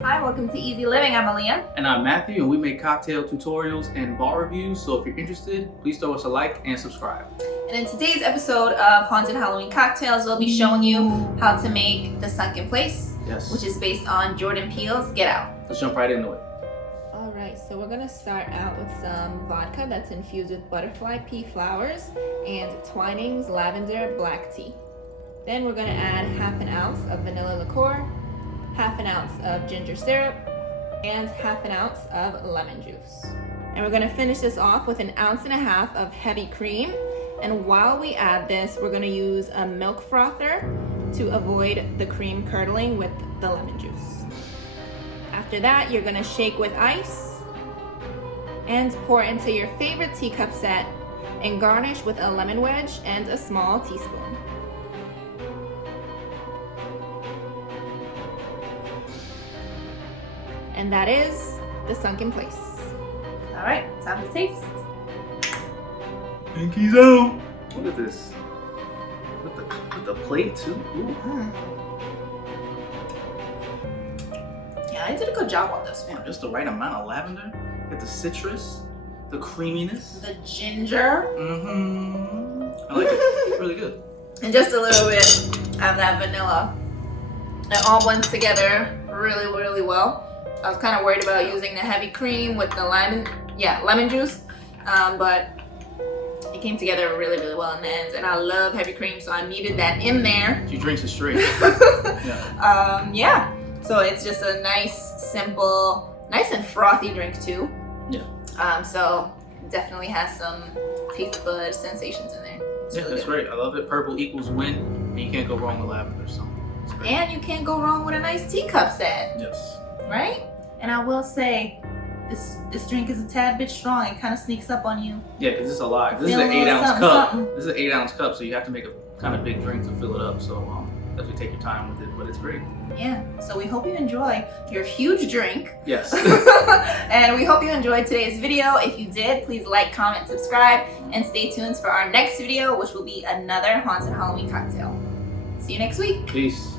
Hi, welcome to Easy Living. I'm Aaliyah. And I'm Matthew, and we make cocktail tutorials and bar reviews. So if you're interested, please throw us a like and subscribe. And in today's episode of Haunted Halloween Cocktails, we'll be showing you how to make the Sunken Place, which is based on Jordan Peele's Get Out. Let's jump right into it. All right, so we're gonna start out with some vodka that's infused with butterfly pea flowers and Twinings lavender black tea. Then we're gonna add half an ounce of vanilla liqueur, half an ounce of ginger syrup, and half an ounce of lemon juice. And we're gonna finish this off with 1.5 ounces of heavy cream. And while we add this, we're gonna use a milk frother to avoid the cream curdling with the lemon juice. After that, you're gonna shake with ice and pour into your favorite teacup set and garnish with a lemon wedge and a small teaspoon. And that is the Sunken Place. All right, time to taste. Pinkies out. Look at this. With the plate too. Ooh. Yeah, I did a good job on this one. Yeah, just the right amount of lavender. Get the citrus, the creaminess, the ginger. I like it. It's really good. And just a little bit of that vanilla. It all blends together really, really well. I was kind of worried about using the heavy cream with the lemon juice, but it came together really, really well in the end. And I love heavy cream, so I needed that in there. She drinks it straight. Yeah. So it's just a nice, simple, nice and frothy drink too. Yeah. So definitely has some taste bud sensations in there. That's great. I love it. Purple equals win, and you can't go wrong with lavender. So it's great. And you can't go wrong with a nice teacup set. Yes. Right? And I will say, this drink is a tad bit strong. It kind of sneaks up on you. Yeah, because it's a lot. This is an 8-ounce cup. This is an 8-ounce cup, so you have to make a kind of big drink to fill it up. So definitely take your time with it, but it's great. Yeah. So we hope you enjoy your huge drink. Yes. And we hope you enjoyed today's video. If you did, please like, comment, subscribe, and stay tuned for our next video, which will be another Haunted Halloween cocktail. See you next week. Peace.